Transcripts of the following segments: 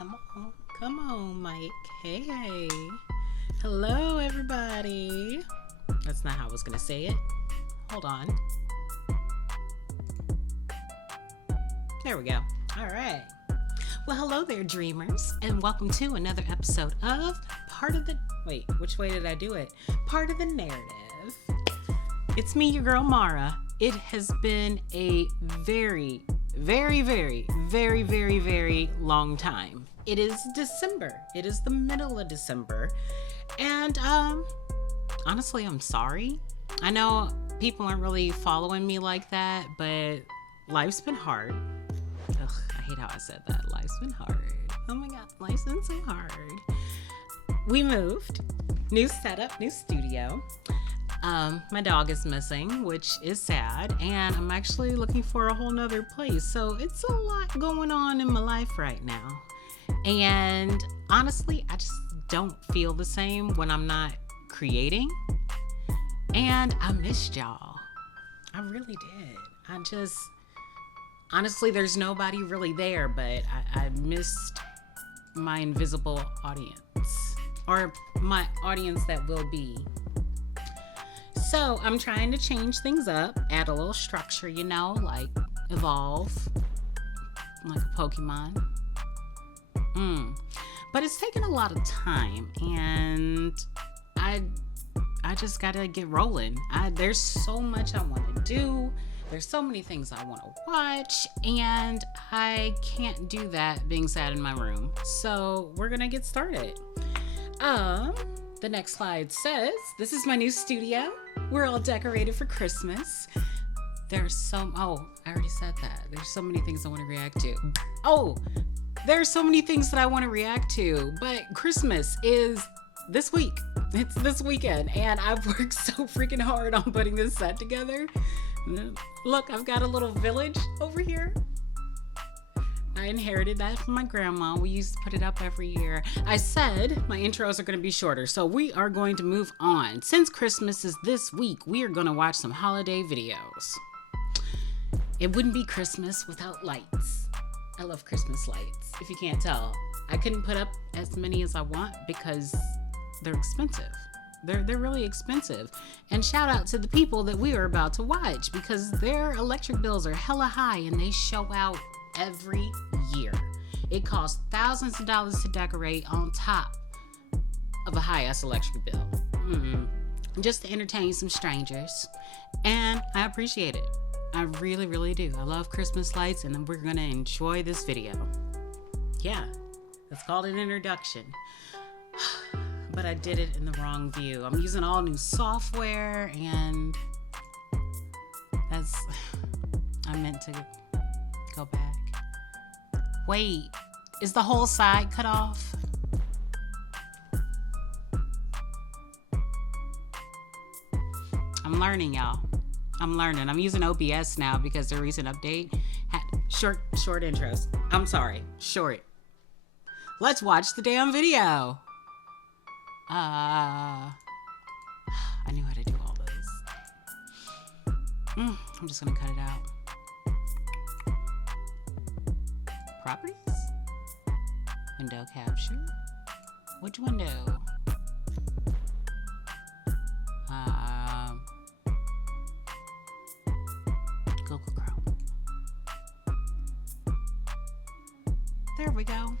Come on, Mike. Hey. Hello, everybody. That's not how I was going to say it. Hold on. There we go. All right. Well, hello there, dreamers, and welcome to another episode of Wait, which way did I do it? Part of the Narrative. It's me, your girl, Mara. It has been a very long time. It is December. It is the middle of December. And honestly, I'm sorry. I know people aren't really following me like that, but life's been hard. Ugh, I hate how I said that. Life's been hard. Oh my God, life's been so hard. We moved. New setup, new studio. My dog is missing, which is sad, and I'm actually looking for a whole nother place. So it's a lot going on in my life right now. And honestly, I just don't feel the same when I'm not creating. And I missed y'all. I really did. Honestly, there's nobody really there, but I missed my invisible audience, or my audience that will be. So I'm trying to change things up, add a little structure, like evolve, like a Pokemon. But it's taken a lot of time, and I just gotta get rolling. There's so much I want to do. There's so many things I want to watch, and I can't do that being sat in my room. So we're gonna get started. The next slide says, this is my new studio. We're all decorated for Christmas. I already said that. There's so many things I want to react to. There's so many things that I want to react to, but Christmas is this week. It's this weekend, and I've worked so freaking hard on putting this set together. Look, I've got a little village over here. I inherited that from my grandma. We used to put it up every year. I said my intros are going to be shorter, so we are going to move on. Since Christmas is this week, we are going to watch some holiday videos. It wouldn't be Christmas without lights. I love Christmas lights, if you can't tell. I couldn't put up as many as I want because they're expensive. They're really expensive. And shout out to the people that we are about to watch, because their electric bills are hella high and they show out every year. It costs thousands of dollars to decorate on top of a high-ass electric bill. Just to entertain some strangers. And I appreciate it. I really, really do. I love Christmas lights, and we're gonna enjoy this video. Yeah, it's called an introduction. But I did it in the wrong view. I'm using all new software, and I meant to go back. Wait, is the whole side cut off? I'm learning, y'all. I'm learning. I'm using OBS now because the recent update had short intros. I'm sorry, short. Let's watch the damn video. I knew how to do all this. I'm just gonna cut it out. Properties? Window capture? Which window? Google Chrome. There we go.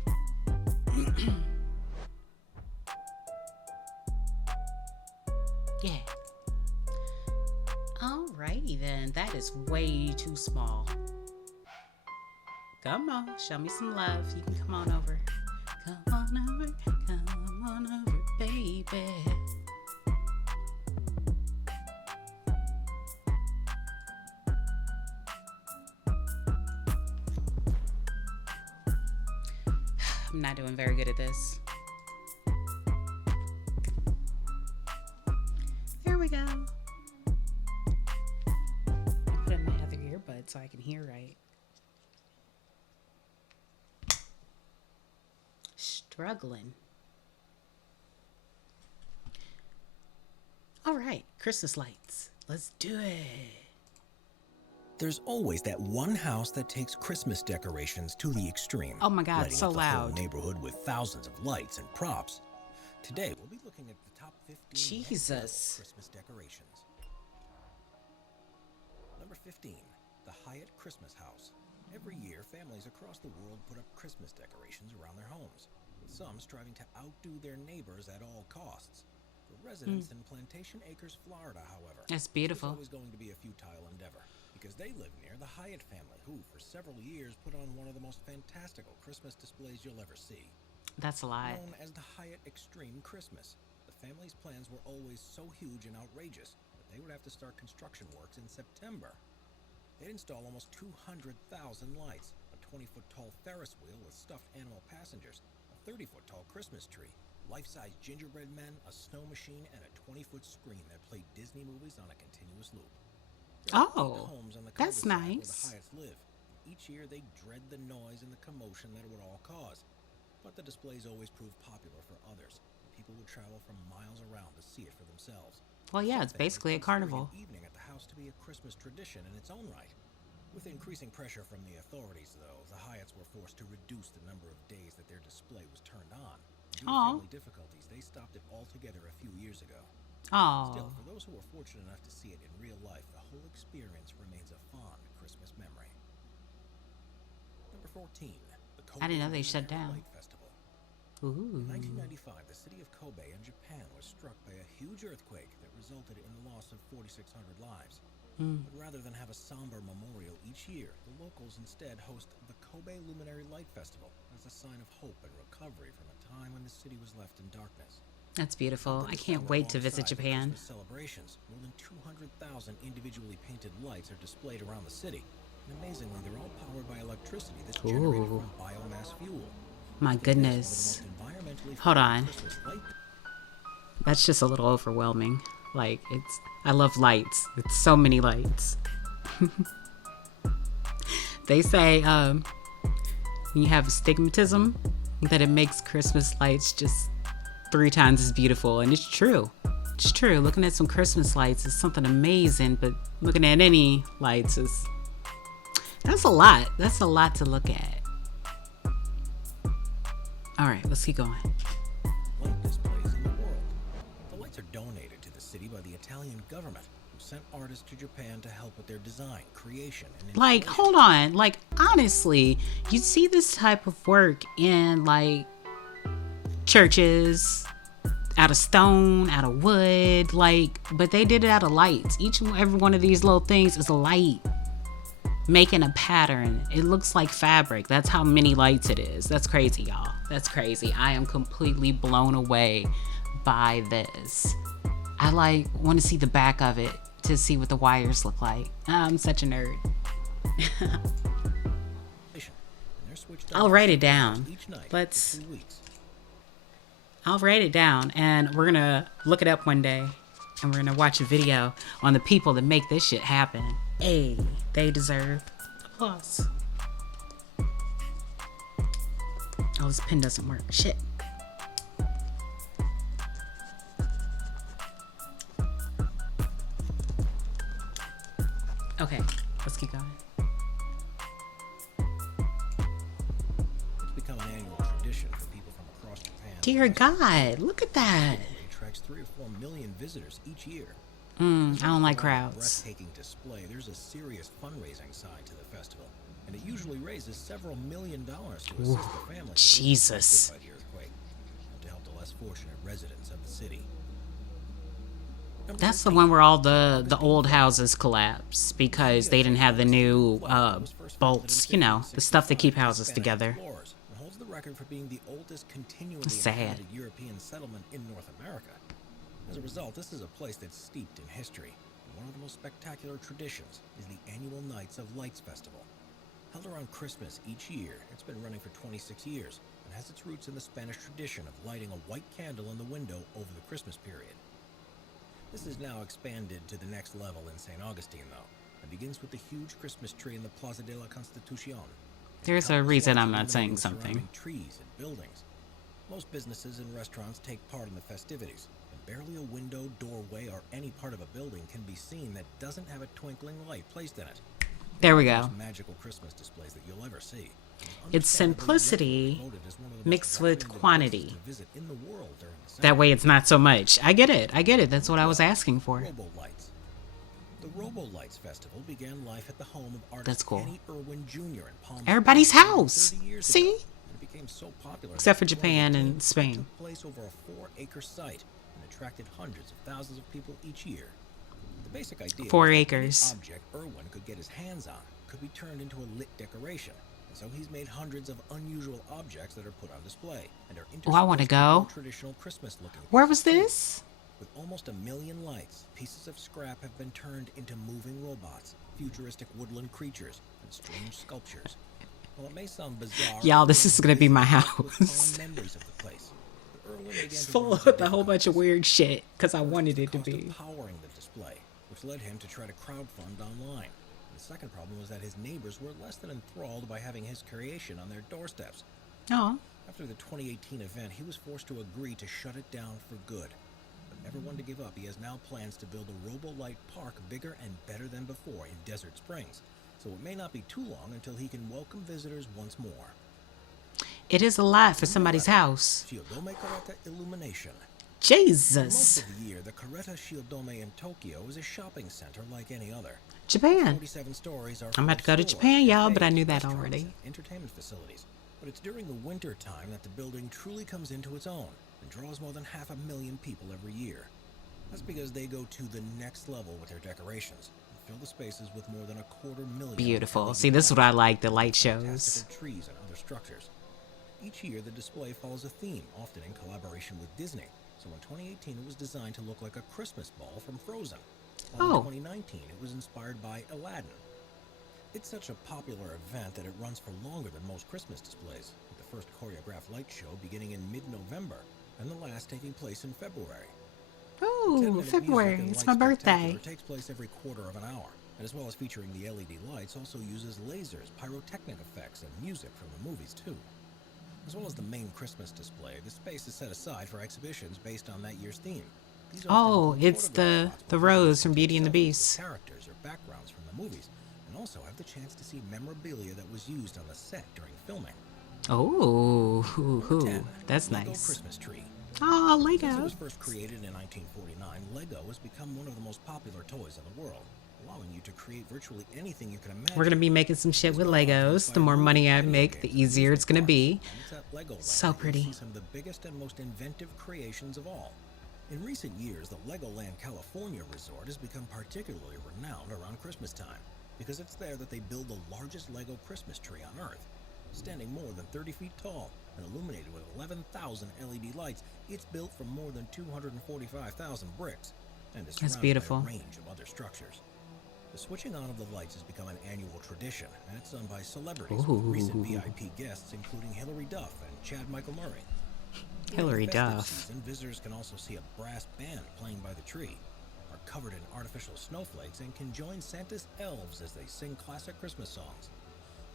Yeah. Alrighty then. That is way too small. Come on, show me some love. You can come on over. Come on over, baby. I'm not doing very good at this. There we go. I put in my other earbud so I can hear right. Struggling. All right, Christmas lights. Let's do it. There's always that one house that takes Christmas decorations to the extreme, Oh my God, lighting so up the whole loud. neighborhood with thousands of lights and props. Today, we'll be looking at the top 15 net zero Jesus. Christmas decorations. Number 15, the Hyatt Christmas House. Every year, families across the world put up Christmas decorations around their homes, with some striving to outdo their neighbors at all costs. For residents in Plantation Acres, Florida, however, That's this beautiful. was always going to be a futile endeavor, because they live near the Hyatt family, who, for several years, put on one of the most fantastical Christmas displays you'll ever see. That's a lot. Known as the Hyatt Extreme Christmas, the family's plans were always so huge and outrageous that they would have to start construction works in September. They'd install almost 200,000 lights, a 20-foot-tall Ferris wheel with stuffed animal passengers, a 30-foot-tall Christmas tree, life-size gingerbread men, a snow machine, and a 20-foot screen that played Disney movies on a continuous loop. There are 8 homes on the that's cul-de-sac where the nice. Hyatts live. Each year they dread the noise and the commotion that it would all cause. But the displays always proved popular for others, and people would travel from miles around to see it for themselves. Well, yeah, Some it's basically a families consider carnival. an evening at the house to be a Christmas tradition in its own right. With increasing pressure from the authorities, though, the Hyatts were forced to reduce the number of days that their display was turned on. Due to Aw. family difficulties, they stopped it altogether a few years ago. Oh, Still, for those who were fortunate enough to see it in real life, the whole experience remains a fond Christmas memory. Number 14, the Kobe I didn't know they shut Lunar down. Light Festival. ooh. In 1995, the city of Kobe in Japan was struck by a huge earthquake that resulted in the loss of 4,600 lives. But rather than have a somber memorial each year, the locals instead host the Kobe Luminary Light Festival as a sign of hope and recovery from a time when the city was left in darkness. That's beautiful. I This can't summer, wait to visit alongside the Japan. Christmas celebrations, more than 200,000 individually painted lights are displayed around the city. And amazingly, they're all powered by electricity that's generated Ooh. from biomass fuel. My It is goodness. one of the most environmentally Hold friendly on. Christmas light That's just a little overwhelming. Like, I love lights. It's so many lights. They say when you have astigmatism that it makes Christmas lights just 3 times as beautiful, and it's true. It's true. Looking at some Christmas lights is something amazing, but looking at any lights is that's a lot. That's a lot to look at. All right, let's keep going. light displays in the world. The lights are donated to the city by the Italian government, who sent artists to Japan to help with their design, creation, and Like, installation. hold on. Like, honestly, you see this type of work in like churches, out of stone, out of wood, like, but they did it out of lights. Each and every one of these little things is a light making a pattern. It looks like fabric. That's how many lights it is. That's crazy, y'all. That's crazy. I am completely blown away by this. I like want to see the back of it to see what the wires look like. I'm such a nerd. And they're switched I'll on write it for down. each night for Let's 2 weeks. I'll write it down and we're gonna look it up one day and we're gonna watch a video on the people that make this shit happen. Hey, they deserve applause. Oh, this pen doesn't work. Shit. Okay, let's keep going. It's become an annual tradition for people from across Japan. Dear God, look at that. It attracts 3 or 4 million visitors each year. I don't like Around the crowds. breathtaking display, there's a serious fundraising side to the festival, and it usually raises several $1 million to assist the families Jesus. affected by the earthquake, and to help the less fortunate residents of the city. Number That's the 13, one where all the old houses collapse because they didn't have the new bolts, you know, the stuff that keep houses together. Explorers, and holds the record for being the oldest continually Sad. inhabited European settlement in North America. As a result, this is a place that's steeped in history, and one of the most spectacular traditions is the annual Nights of Lights Festival. Held around Christmas each year, it's been running for 26 years and has its roots in the Spanish tradition of lighting a white candle in the window over the Christmas period. This is now expanded to the next level in St. Augustine, though, and begins with the huge Christmas tree in the Plaza de la Constitucion. There's a Countless reason lights I'm not saying illuminating the something. surrounding trees and buildings. Most businesses and restaurants take part in the festivities, and barely a window, doorway, or any part of a building can be seen that doesn't have a twinkling light placed in it. There we The go. most magical Christmas displays that you'll ever see. It's simplicity Voted as one of the most mixed with recommended quantity. places to visit in the world during the That summer. way it's not so much. I get it. I get it. That's what I was asking for. Robo-Lights. The Robo-Lights Festival began life at the home of artist That's cool. Kenny Irwin Jr. in Palm Everybody's Springs more than house. 30 years See? ago, and it became so popular Except that for the Japan global and team Spain. took place over a 4-acre site and attracted hundreds of thousands of people each year. The basic idea 4 was that any acres. object Irwin could get his hands on could be turned into a lit decoration. And so he's made hundreds of unusual objects that are put on display and are Oh, I wanna interspersed with go. more traditional Christmas-looking Where pieces, was too. this? With almost 1 million lights, pieces of scrap have been turned into moving robots, futuristic woodland creatures, and strange sculptures. While it may sound bizarre, Y'all, this is gonna be my everyone with house. fond memories of the place. But Irwin began It's to full realize of a whole different bunch of costs. weird shit because I First, wanted the it to cost of be. powering the display, which led him to try to crowdfund online. The second problem was that his neighbors were less than enthralled by having his creation on their doorsteps. Oh, After the 2018 event, he was forced to agree to shut it down for good. But never one to give up, he has now plans to build a Robo-Light park bigger and better than before in Desert Springs. So it may not be too long until he can welcome visitors once more. it is a lot for somebody's house. Shiodome Caretta Illumination. For most Jesus. of the year, the Caretta Shiodome in Tokyo is a shopping center like any other. Japan. 47 stories are I'm about to go to stores, Japan, y'all, but I cafes, knew that restaurants, already. and entertainment facilities. But it's during the winter time that the building truly comes into its own and draws more than 500,000 people every year. That's because they go to the next level with their decorations and fill the spaces with more than 250,000 Beautiful. LED See, this is what I lights, like, the light shows. fantastical trees and other structures. Each year, the display follows a theme, often in collaboration with Disney. So in 2018, it was designed to look like a Christmas ball from Frozen. While Oh. in 2019, it was inspired by Aladdin. It's such a popular event that it runs for longer than most Christmas displays, with the first choreographed light show beginning in mid-November and the last taking place in February. The Oh, 10-minute music February. and It's light my spectacular birthday. takes place every quarter of an hour, and as well as featuring the LED lights, also uses lasers, pyrotechnic effects, and music from the movies too. As well as the main Christmas display, the space is set aside for exhibitions based on that year's theme. These often Oh, include it's photograph spots the where Rose visitors from can Beauty and the take selfies with Beast. characters or backgrounds from the movies, and also have the chance to see memorabilia that was used on the set during filming. Oh, hoo, 10. that's Lego nice. Christmas Tree. Oh, Since it Lego. was first created in 1949, Lego has become one of the most popular toys in the world, allowing you to create virtually anything you can imagine. We're gonna be making some shit with Legos. The more money I make, the easier it's gonna be. So pretty. See some of the biggest and most inventive creations of all. In recent years, the Legoland California resort has become particularly renowned around Christmas time because it's there that they build the largest Lego Christmas tree on Earth. Standing more than 30 feet tall and illuminated with 11,000 LED lights, it's built from more than 245,000 bricks and is That's surrounded beautiful. by a range of other structures. The switching on of the lights has become an annual tradition, and it's done by celebrities, with recent Ooh. VIP guests including Hilary Duff and Chad Michael Murray. Hilary During the festive Duff. season, visitors can also see a brass band playing by the tree, are covered in artificial snowflakes, and can join Santa's elves as they sing classic Christmas songs.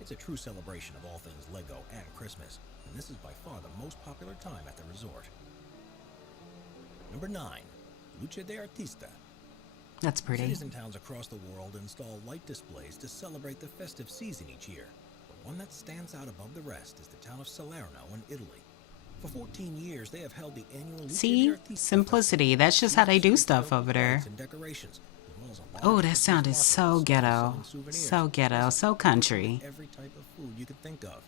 It's a true celebration of all things Lego and Christmas, and this is by far the most popular time at the resort. Number 9. Luce de Artista. That's pretty. Cities and towns across the world install light displays to celebrate the festive season each year, but one that stands out above the rest is the town of Salerno in Italy. For 14 years, they have held the annual Luce See? de Artista Simplicity. That's just how they do stuff over there. and decorations, as well as a Oh, large that Christmas sounded market so with stalls ghetto. selling souvenirs, So ghetto. So country. every type of food you could think of.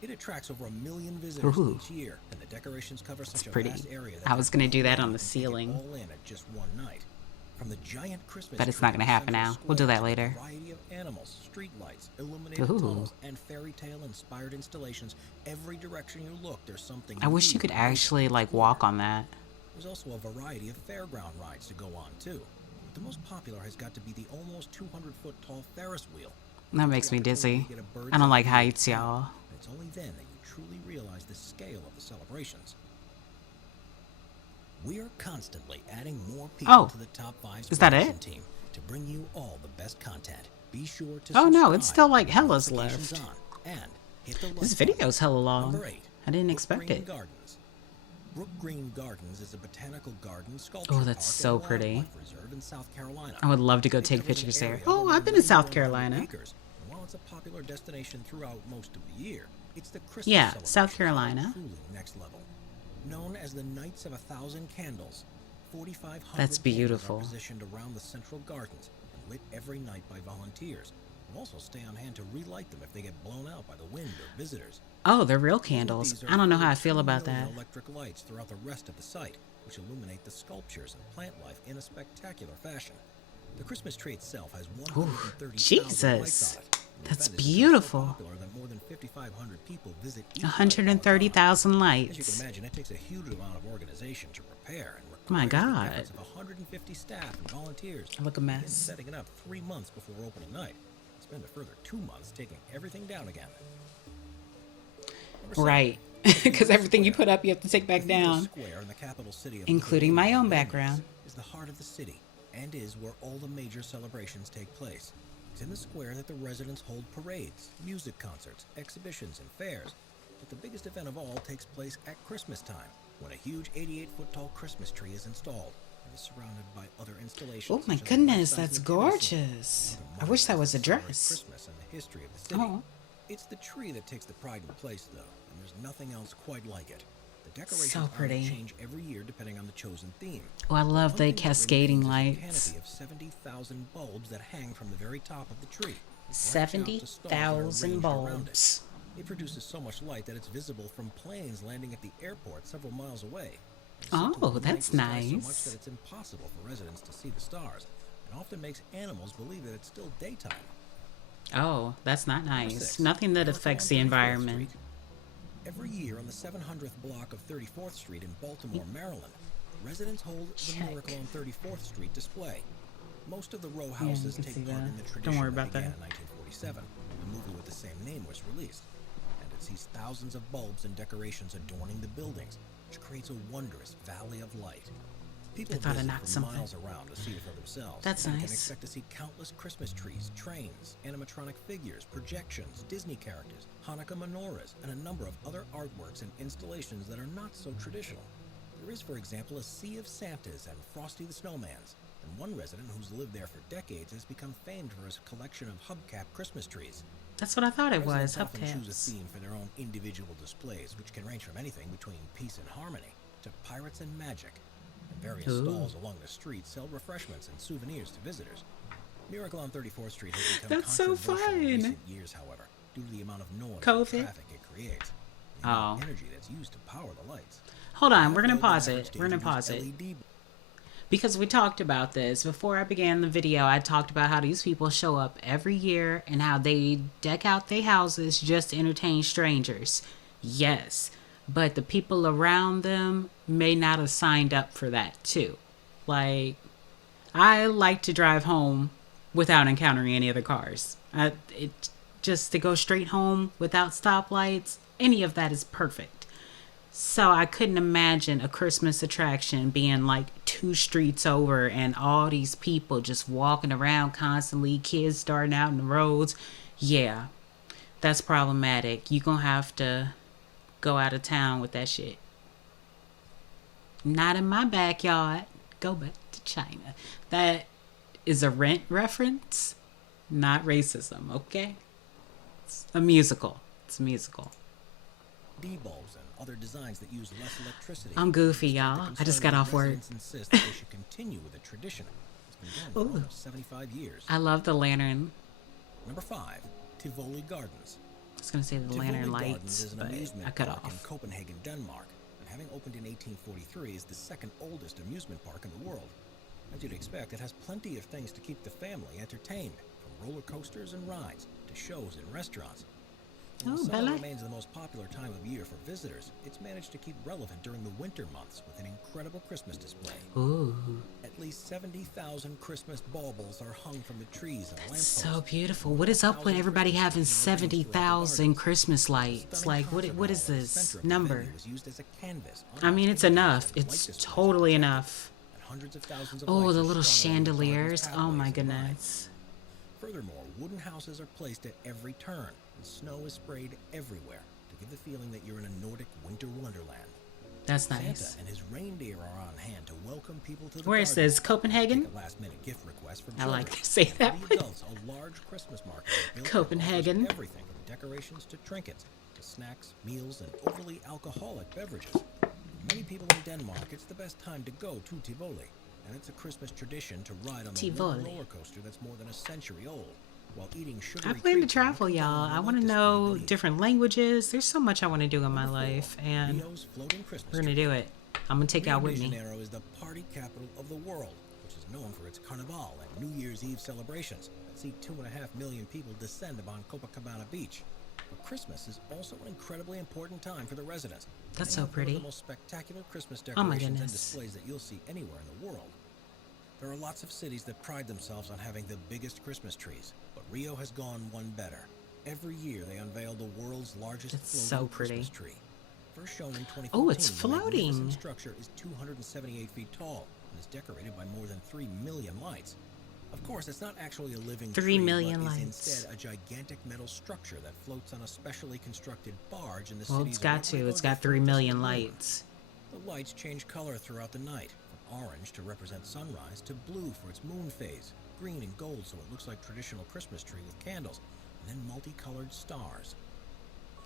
It attracts over 1 million visitors Ooh. each year, and the decorations cover such It's a pretty. vast area I was gonna do that on the you can take it ceiling. all in at just one night. From the giant Christmas But it's tree not gonna in happen Central now. We'll do Square that to later. A variety of animals, street lights, illuminated Ooh. tunnels, and fairy tale inspired installations. Every direction you look, there's something. I wish new you could to wait actually for. like walk on that. There's also a variety of fairground rides to go on too. But the most popular has got to be the almost 200-foot tall Ferris wheel. That makes me dizzy. I don't like heights, y'all. And it's only then that you truly realize the scale of the celebrations. We are constantly adding more people Oh, to the top 5 is that production it? team to bring you all the best content. Be sure to Oh, no, subscribe, it's still like hella's notifications left. on, and hit the This like button. video's hella long. Number 8. I didn't Brook expect Green it. Gardens. Brook Green Gardens is a botanical garden, sculpture Oh, park, that's and so pretty. wildlife reserve in South Carolina. I would love to go It take covers an pictures there. area Oh, of I've been to South 9,100 Carolina. acres it's a popular destination throughout most of the year, it's the Christmas Yeah, celebration South that is Carolina. truly next level. Known as the Knights of 1,000 Candles, 4,500 That's candles are beautiful. positioned around the central gardens and lit every night by volunteers, who also stay on hand to relight them if they get blown out by the wind or visitors. Oh, they're real All of candles. these are I don't know further how I feel 2 about million that. electric lights throughout the rest of the site, which illuminate the sculptures and plant life in a spectacular fashion. The Christmas tree itself has 130,000 lights Jesus. on it. The That's event has become so beautiful. popular that more than 5,500 people visit each site all the time. 130,000 As you can lights. imagine, it takes a huge amount of organization to prepare and My requires the God. efforts of 150 staff and volunteers. I look a Begin mess. setting it up 3 months before opening night. Spend a further 2 months taking everything down again. Number 7. Right. Because everything you put up, you have to take back Cathedral down. Square in the capital city of Including my Lithuania, own Vilnius, background. is the heart of the city and is where all the major celebrations take place. It's in the square that the residents hold parades, music concerts, exhibitions, and fairs. But the biggest event of all takes place at Christmas time, when a huge 88-foot tall Christmas tree is installed and is surrounded by other installations. Oh my such as a goodness, life-size that's nativity scene, gorgeous. other I wish that monuments was a that celebrate dress. Christmas and the history of the city. Oh, It's the tree that takes the pride in place, though, and there's nothing else quite like it. The decorations So on it pretty. change every year depending on the chosen theme. oh, I love One the thing that cascading remains is lights. a canopy of 70,000 bulbs that hang from the very top of the tree. and branch out to stars that are 70,000 arranged around it. bulbs. It produces so much light that it's visible from planes landing at the airport several miles away. It's Oh, said to illuminate that's the sky so much nice. that it's impossible for residents to see the stars, and often makes animals believe that it's still daytime. Oh, that's not Number nice. 6, Nothing that Miracle affects on the 34th environment. Street. Every year on the 700th block of 34th Street in Baltimore, Maryland, residents hold the Check. Miracle on 34th Street display. Most of the row you houses can take see part that. in the Don't tradition worry that about began that. in 1947. The movie with the same name was released, and it sees thousands of bulbs and decorations adorning the buildings, which creates a wondrous valley of light. People I thought I visit knocked from something. miles around to see it for themselves. That's and You nice. can expect to see countless Christmas trees, trains, animatronic figures, projections, Disney characters, Hanukkah menorahs, and a number of other artworks and installations that are not so traditional. There is, for example, a sea of Santas and Frosty the Snowmans, and one resident who's lived there for decades has become famed for his collection of hubcap Christmas trees. That's what I thought it was. Residents often choose a Hubcaps. theme for their own individual displays, which can range from anything between peace and harmony to pirates and magic. And various Ooh. stalls along the street sell refreshments and souvenirs to visitors. Miracle on 34th Street has become That's so controversial in fun. recent years, however, due to the amount of noise and COVID? traffic it creates. The amount of Oh. energy that's used to power the lights. Hold on, we're gonna Now, pause average it. We're gonna to pause use it. LED Because we talked about this. Before I began the video, I talked about how these people show up every year and how they deck out their houses just to entertain strangers. Yes, but the people around them may not have signed up for that too. Like, I like to drive home without encountering any other cars. Just to go straight home without stoplights, any of that is perfect. So I couldn't imagine a Christmas attraction being like 2 streets over and all these people just walking around constantly, kids starting out in the roads. Yeah, that's problematic. You're going to have to go out of town with that shit. Not in my backyard. Go back to China. That is a Rent reference, not racism, okay? It's a musical. It's a musical. bulbs and other designs that use less electricity. I'm goofy, Despite the y'all. I concern just got that off work. residents insist that they should continue with the tradition. It's been going for Ooh. almost 75 years. I love the lantern. Number 5, Tivoli Gardens. I was going to say the Tivoli lantern Gardens lights, is an but amusement I cut park in off. Copenhagen, Denmark, and having opened in 1843 is the second oldest amusement park in the world. As you'd expect, it has plenty of things to keep the family entertained, from roller coasters and rides to shows and restaurants. And Oh, while summer Bella. remains the most popular time of year for visitors, it's managed to keep relevant during the winter months with an incredible Christmas display. Ooh, At least 70,000 Christmas baubles are hung from the trees and lampposts. so beautiful. What is up with everybody having 70,000 Christmas lights? Like, what is this number? I mean, it's enough. It's totally enough. Oh, the little chandeliers. Oh my goodness. Furthermore, wooden houses are placed at every turn, and snow is sprayed everywhere to give the feeling that you're in a Nordic winter wonderland. That's nice. Santa and his reindeer are on hand to welcome welcome people to the Where it garden, says Copenhagen. take a last-minute gift request from I children. like to say that For the one. adults, a large Christmas market is built that Copenhagen. offers everything from decorations to trinkets, to snacks, meals, and overly alcoholic beverages. For many people in Denmark, it's the best time to go to Tivoli, and it's a Christmas tradition to ride on the wooden Tivoli. roller coaster that's more than a century old, while eating I sugary plan to treats travel, and looking y'all. down I on want to the light know display beneath. different languages. There's so much I want to do in my Number 4, life, and Rio's floating Christmas we're gonna tree. do it. I'm gonna take Rio y'all de with me. Janeiro is the party capital of the world, which is known for its Carnival and New Year's Eve celebrations that see 2.5 million people descend upon Copacabana Beach. But Christmas is also an incredibly important time for the residents. That's They so have one pretty. of the most spectacular Christmas Oh my decorations and goodness. displays that you'll see anywhere in the world. There are lots of cities that pride themselves on having the biggest Christmas trees, but Rio has gone one better. Every year they unveil the world's largest It's floating so pretty. Christmas tree. First shown in 2014, Oh, it's the magnificent floating. structure is 278 feet tall and is decorated by more than 3 million lights. Of course, it's not actually a living 3 tree, million but is lights. instead a gigantic metal structure that floats on a specially constructed barge in the Well, city's it's got to. Oneida It's got River 3 million Lagoon. lights. The lights change color throughout the night, from orange to represent sunrise to blue for its moon phase, green and gold so it looks like traditional Christmas tree with candles, and then multicolored stars.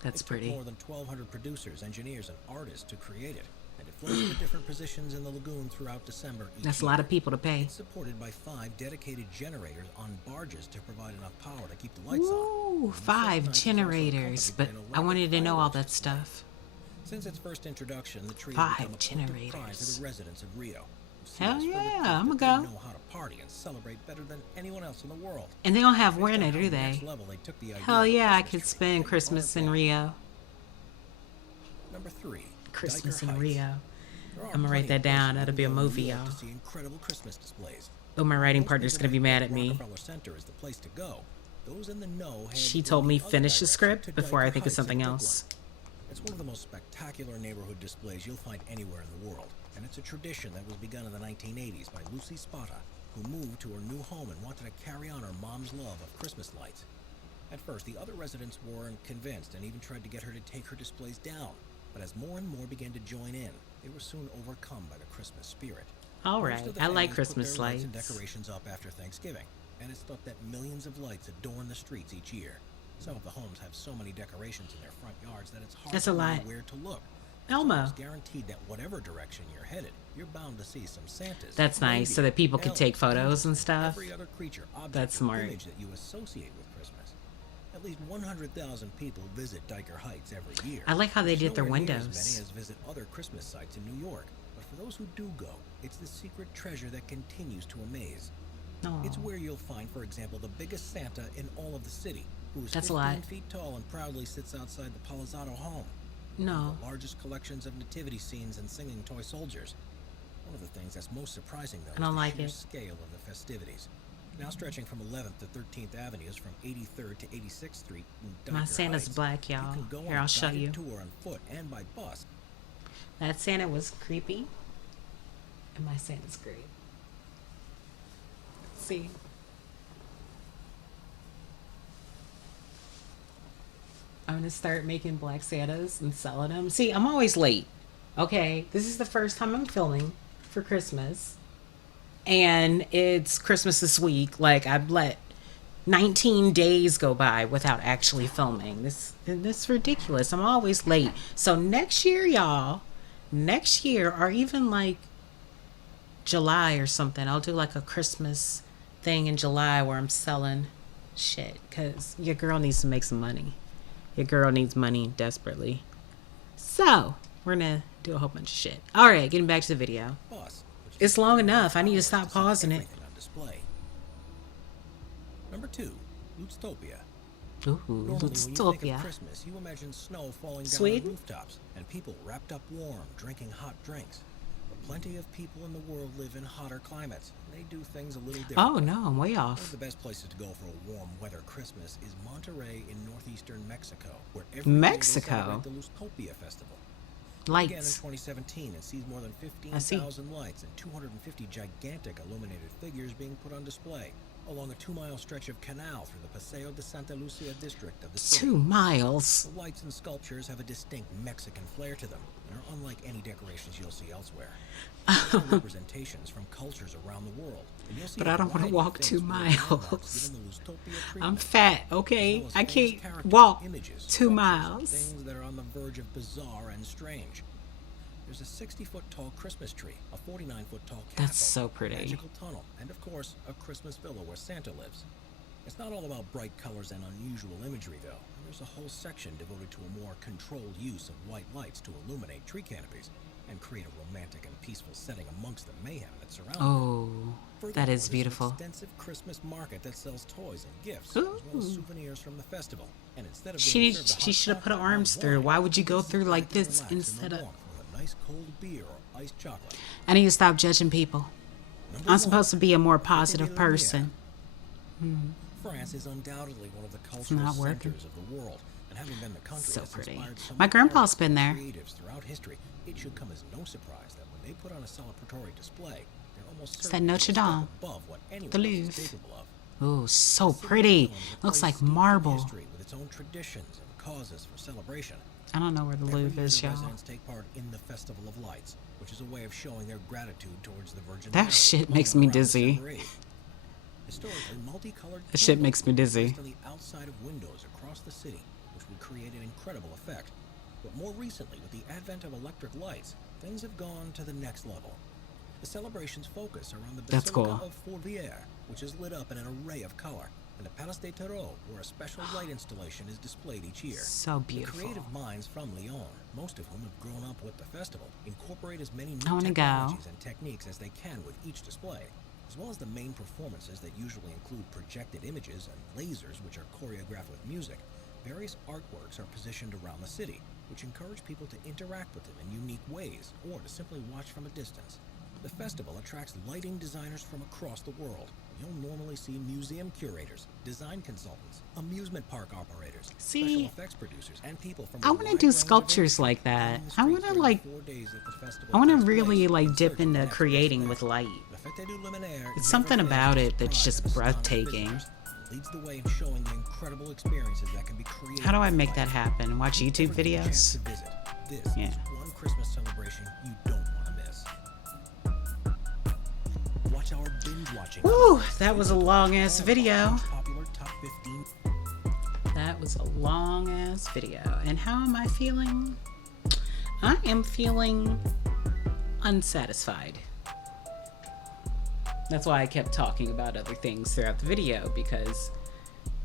That's It took pretty. more than 1,200 producers, engineers, and artists to create it, and it floats to different positions in the lagoon throughout December each That's a year. lot of people to pay. It's supported by 5 dedicated generators on barges to provide enough power to keep the lights on. Ooh, And the 5 night is also generators. accompanied But by an I wanted to elaborate know all fireworks that display. stuff. Since its first introduction, the tree 5 has become a point of pride to generators. the residents of Rio. who see Hell it as further yeah, proof I'ma that they go. know how to party and celebrate better than anyone else in the world. And they don't have Based on winter, how do next they? level they took the idea Hell of a yeah, I Christmas could tree, spend they Christmas are in back. Rio. Number 3. Christmas Diker in Heights. Rio. There are I'ma plenty write of that down. places That'll you be a can go in movie, New York y'all. to see incredible Christmas displays. Oh, my writing Most partner's people gonna be may mad think at me. Rockefeller Center is the place to go. Those in the know head She in told me the other finish the direction script to before I Diker think of Heights in something Brooklyn. else. It's one of the most spectacular neighborhood displays you'll find anywhere in the world, and it's a tradition that was begun in the 1980s by Lucy Spada, who moved to her new home and wanted to carry on her mom's love of Christmas lights. At first, the other residents weren't convinced and even tried to get her to take her displays down, but as more and more began to join in, they were soon overcome by the Christmas spirit. All Most right, of the I like families put Christmas their lights and lights. decorations up after Thanksgiving, and it's thought that millions of lights adorn the streets each year. Some of the homes have so many decorations in their front yards that it's hard That's to a know lot. where to look. It's Elmo. almost guaranteed that whatever direction you're headed, you're bound to see some Santas. That's nice, so that people can elves, take photos angels, and stuff. Every other creature, object, That's or smart. image that you associate with Christmas. At least 100,000 people visit Diker Heights every year. I like how they It's did their nowhere near windows. as many as visit other Christmas sites in New York, but for those who do go, it's the secret treasure that continues to amaze. No. It's where you'll find, for example, the biggest Santa in all of the city, who is That's a 15 lot. feet tall and proudly sits outside the Palazzano home. No. The largest collections of nativity scenes and singing toy soldiers. One of the things that's most surprising, though, I don't is like the sheer it. scale of the festivities. Now stretching from 11th to 13th Avenues, from 83rd to 86th Street in My Diker Santa's Heights, black, you y'all. can go Here, on I'll a show guided you. tour on foot and by bus. That Santa was creepy. And my Santa's great. See? I'm gonna start making black Santas and selling them. See, I'm always late. Okay, this is the first time I'm filming for Christmas, and it's Christmas this week. Like I've let 19 days go by without actually filming. This is ridiculous. I'm always late. So next year, y'all, next year, or even like July or something, I'll do like a Christmas thing in July where I'm selling shit, because your girl needs to make some money. Your girl needs money desperately. So we're gonna do a whole bunch of shit. All right, getting back to the video. Bus, which It's is long the enough. I need to hours stop sell pausing it. everything on display. Number 2, Lootstopia. Ooh, Normally, when you think of Lootstopia. Christmas, you imagine snow falling down Sweden? on rooftops and people wrapped up warm, drinking hot drinks. But plenty of people in the world live in hotter climates. They do things a little different. Oh no, I'm way One of off. the best places to go for a warm weather Christmas is Monterrey in northeastern Mexico, where every year they Mexico? celebrate the Lootstopia Festival. It began in Lights. 2017 and sees more than I see. 15,000 lights and 250 gigantic illuminated figures being put on display along a 2-mile stretch of canal through the Paseo de Santa Lucia district of the city. 2 miles. The lights and sculptures have a distinct Mexican flair to them, and are unlike any decorations you'll see elsewhere. They are representations from cultures around the world, and you'll see But a I don't want to variety of walk things 2 from the landmarks miles. given the Lustopia I'm treatment, fat, as okay? well as I famous can't characters, walk images, 2 structures, miles. and things that are on the verge of bizarre and strange. There's a 60-foot tall Christmas tree, a 49-foot tall castle, That's so pretty. a magical tunnel, and of course, a Christmas villa where Santa lives. It's not all about bright colors and unusual imagery, though, and there's a whole section devoted to a more controlled use of white lights to illuminate tree canopies and create a romantic and peaceful setting amongst the mayhem that surrounds it. Oh, Furthermore, that is there's beautiful. an extensive Christmas market that sells toys and gifts, Ooh. as well as souvenirs from the festival. And instead of She being served a hot should have put her cocktail or arms wine, through. Why would you go this is through a like place to this relax in the instead of... warmth with a nice cold beer or iced chocolate. I need to stop judging people. Number I'm one, supposed to be a more Material positive May. person. France is undoubtedly one of the not cultural working. centers of the world, and having been the country So that's pretty. inspired so My many grandpa's artists been and there. creatives throughout history, it should come as no surprise that when they put on a celebratory display, they're almost It's that certain to be a Notre step Dame. above what anyone The else is Louvre. capable of. Oh, so The city of pretty. Milan is a Looks place like steeped in marble. history with its own traditions and causes for celebration. I don't know where the Every Louvre year, is, the y'all. residents take part in the Festival of Lights, which is a way of showing their gratitude towards the Virgin That Mary, shit on makes or me around dizzy. December 8th. Historically, multicolored That shit candles makes me were dizzy. placed on the outside of windows across the city, which would create an incredible effect. But more recently, with the advent of electric lights, things have gone to the next level. The celebrations focus around the That's Basilica cool. of Fourvière, which is lit up in an array of color, and the Palace des Terreaux, where a special light installation is displayed each year. So The beautiful. creative minds from Lyon, most of whom have grown up with the festival, incorporate as many I new wanna go. technologies and techniques as they can with each display, as well as the main performances that usually include projected images and lasers which are choreographed with music. Various artworks are positioned around the city, which encourage people to interact with them in unique ways or to simply watch from a distance. The festival attracts lighting designers from across the world. You'll normally see museum curators, design consultants, amusement park operators, See, special effects producers, and people from I a want to wide do range of sculptures industries like that. roaming the I streets want to during like, the 4 days that the festival I want to takes really place like in dip search of into the next best creating thing. with light. The Fête du Luminaire It's is something never about fledged it that's pride just and astonishes breathtaking. visitors. It leads the way in showing the incredible experiences that can be created. How do I with make light. that happen? Watch YouTube Never get a chance videos? to visit. This Yeah. is one Christmas celebration you don't want to miss. Watch our binge watching. Woo, contest. that was a long ass All video. most popular top 15. That was a long ass video. And how am I feeling? I am feeling unsatisfied. That's why I kept talking about other things throughout the video, because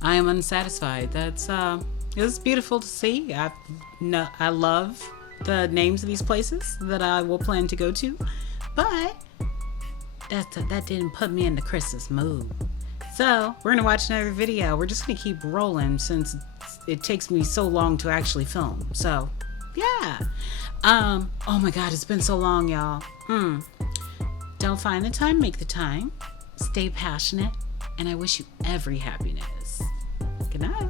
I am unsatisfied. That's it was beautiful to see. I love the names of these places that I will plan to go to, but that didn't put me in the Christmas mood. So we're gonna watch another video. We're just gonna keep rolling since it takes me so long to actually film. So yeah. Oh my God, it's been so long, y'all. Don't find the time, make the time. Stay passionate, and I wish you every happiness. Good night.